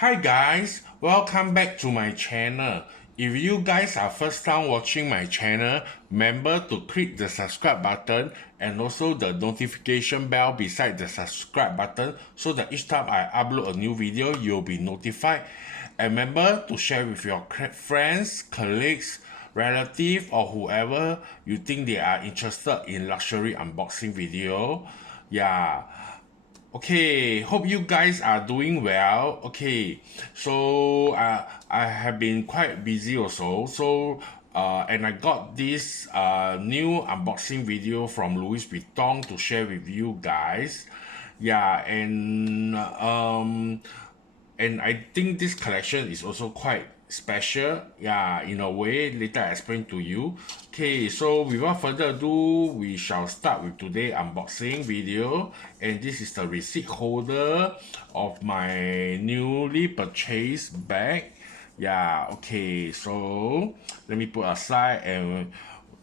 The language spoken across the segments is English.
Hi guys, welcome back to my channel. If you guys are first time watching my channel, remember to click the subscribe button and also the notification bell beside the subscribe button so that each time I upload a new video, you'll be notified. And remember to share with your friends, colleagues, relatives or whoever you think they are interested in luxury unboxing video. Yeah. Okay, hope you guys are doing well. Okay, so I have been quite busy also. And I got this new unboxing video from Louis Vuitton to share with you guys. Yeah, and I think this collection is also quite special, yeah, in a way. Later I explain to you. Okay, so without further ado, we shall start with today's unboxing video. And this is the receipt holder of my newly purchased bag. Yeah, okay, so let me put aside and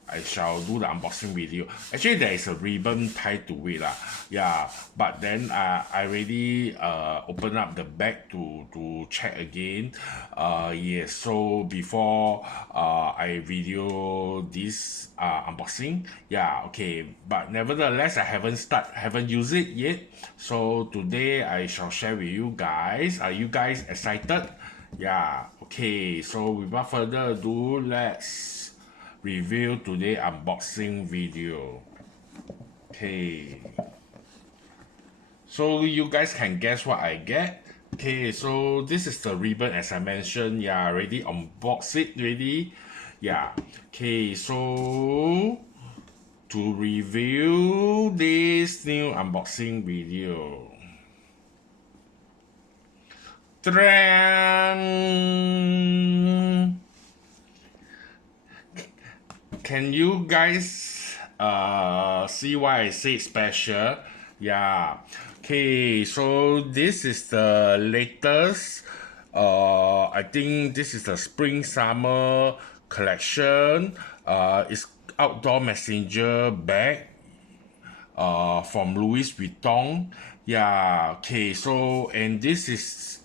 I shall do the unboxing video. Actually, there is a ribbon tied to it lah. Yeah, but then I already open up the bag to check again. Yes. So before I video this unboxing, yeah. Okay. But nevertheless, I haven't used it yet. So today I shall share with you guys. Are you guys excited? Yeah. Okay. So without further ado, let's review today unboxing video. Okay, so you guys can guess what I get. Okay, so this is the ribbon as I mentioned. Yeah, already unboxed it already. Yeah. Okay, so to review this new unboxing video. Tran! Can you guys see why I say special? Yeah. Okay, so this is the latest I think this is the spring summer collection. It's outdoor messenger bag from Louis Vuitton. Yeah, okay, so and this is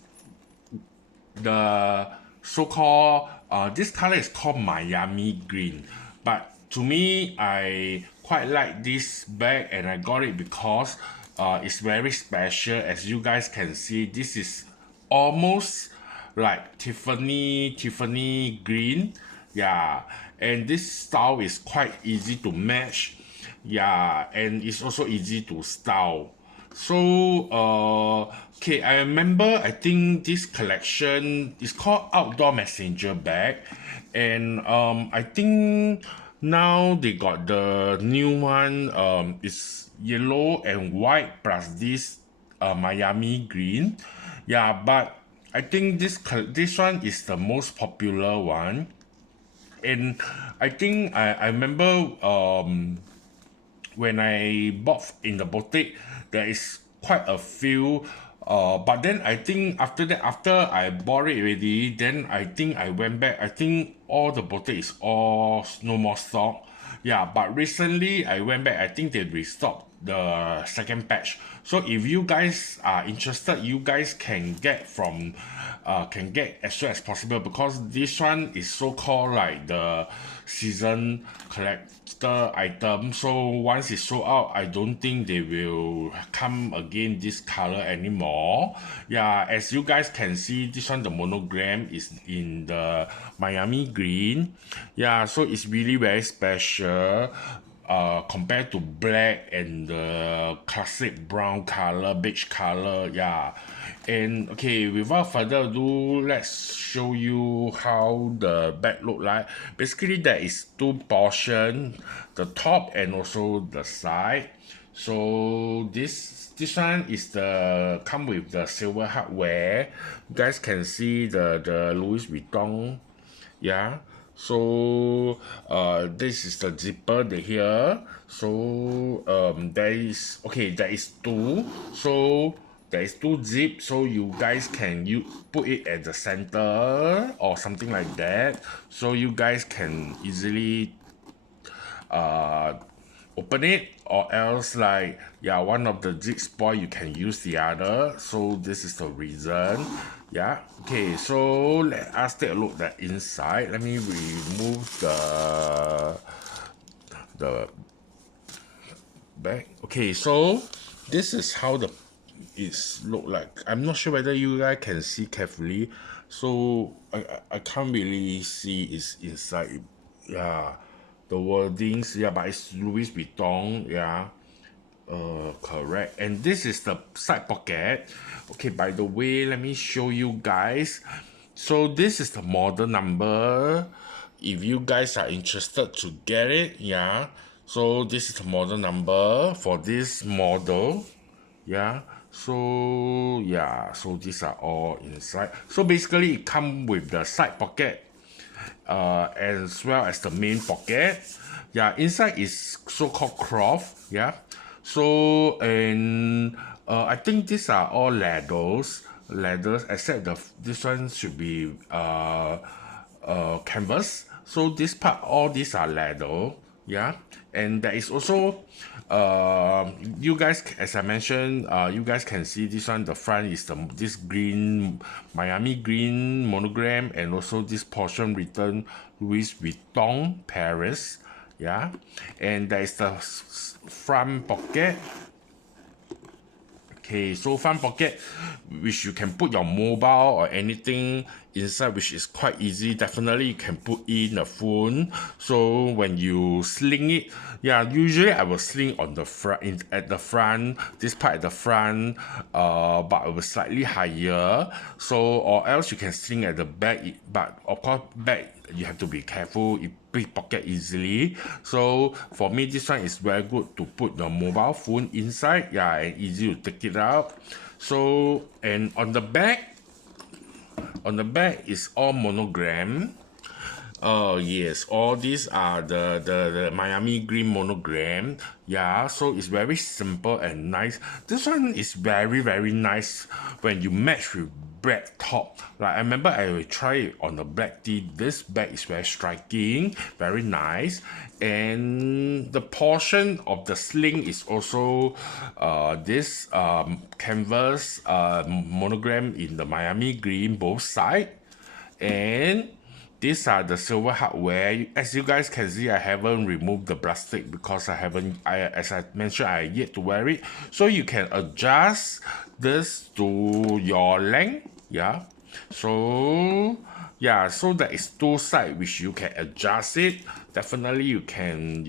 the so-called this color is called Miami green, but to me I quite like this bag and I got it because it's very special. As you guys can see, this is almost like Tiffany green. Yeah, and this style is quite easy to match. Yeah, and it's also easy to style. So, okay, I remember, I think this collection is called Outdoor Messenger Bag. And I think now they got the new one, it's yellow and white plus this Miami green. Yeah, but I think this one is the most popular one. And I think I remember when I bought in the boutique, there is quite a few. But then I think after that, after I bought it already, then I think I went back. I think all the boutique is all no more stock. Yeah, but recently I went back. I think they restocked the second batch. So if you guys are interested, you guys can get as soon as possible because this one is so called like the season collector item. So once it's sold out, I don't think they will come again this color anymore. Yeah, as you guys can see, this one the monogram is in the Miami green. Yeah, so it's really very special compared to black and the classic brown color, beige color. Yeah, and okay, without further ado, let's show you how the bag look like. Basically, there is two portion, the top and also the side. So this one is the come with the silver hardware. You guys can see the Louis Vuitton. Yeah, so this is the zipper here. So there is two. So there is two zip, so you guys can put it at the center or something like that, so you guys can easily open it, or else like, yeah, one of the zip spoil, you can use the other. So this is the reason. Yeah, okay, so let us take a look at inside. Let me remove the bag. Okay, so this is how the it's look like. I'm not sure whether you guys can see carefully, so I can't really see it's inside. Yeah, the wordings, yeah, but it's Louis Vuitton. Yeah, correct. And this is the side pocket. Okay, by the way, let me show you guys. So this is the model number. If you guys are interested to get it, yeah. So this is the model number for this model. Yeah, so yeah, so these are all inside. So basically it come with the side pocket as well as the main pocket. Yeah, inside is so-called cloth. Yeah, so and I think these are all leathers except this one should be canvas. So this part, all these are leather. Yeah, and there is also you guys, as I mentioned, you guys can see this one. The front is this green Miami green monogram, and also this portion written Louis Vuitton Paris. Yeah, and there is the front pocket. Okay, so front pocket, which you can put your mobile or anything inside, which is quite easy. Definitely, you can put in a phone. So when you sling it, yeah, usually I will sling on the front, at the front, this part at the front, but it was slightly higher. So or else you can sling at the back, but of course back you have to be careful. It pickpocket easily. So for me, this one is very good to put the mobile phone inside. Yeah, and easy to take it out. So and on the back is all monogram. Oh yes, all these are the Miami green monogram. Yeah, so it's very simple and nice. This one is very nice when you match with black top. Like I remember I will try it on the black tee. This bag is very striking, very nice. And the portion of the sling is also this canvas monogram in the Miami green both side. And these are the silver hardware. As you guys can see, I haven't removed the plastic because as I mentioned, I yet to wear it. So you can adjust this to your length. Yeah. So yeah, so there is two sides which you can adjust it. Definitely you can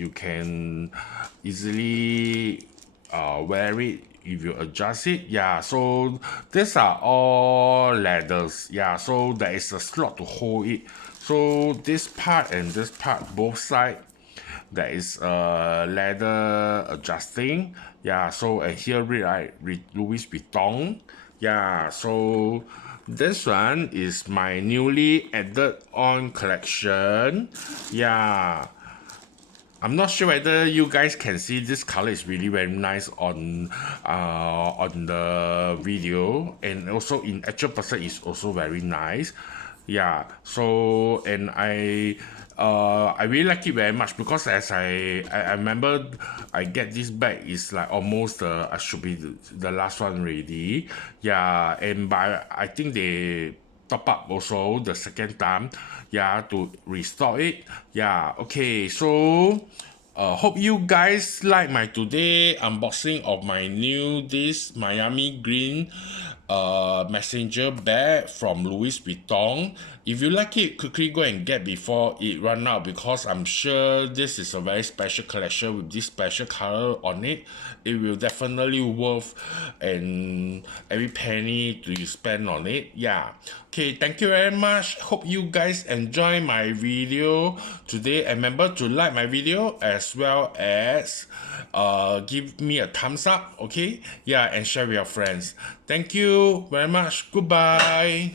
easily wear it if you adjust it. Yeah, so these are all ladders. Yeah, so there is a slot to hold it. So this part and this part, both side, there is a ladder adjusting. Yeah, so and here read Louis Vuitton. Yeah, so this one is my newly added on collection. Yeah, I'm not sure whether you guys can see this color is really very nice on the video, and also in actual person is also very nice. Yeah, so and I really like it very much because as I remember I get this bag is like almost I should be the last one already. Yeah, and but I think they top up also the second time, yeah, to restore it. Yeah, okay, so hope you guys like my today unboxing of my new this Miami green messenger bag from Louis Vuitton. If you like it, quickly go and get before it run out, because I'm sure this is a very special collection with this special color on it. It will definitely worth and every penny do you spend on it. Yeah, okay, thank you very much. Hope you guys enjoy my video today, and remember to like my video as well as give me a thumbs up. Okay, yeah, and share with your friends. Thank you very much. Goodbye.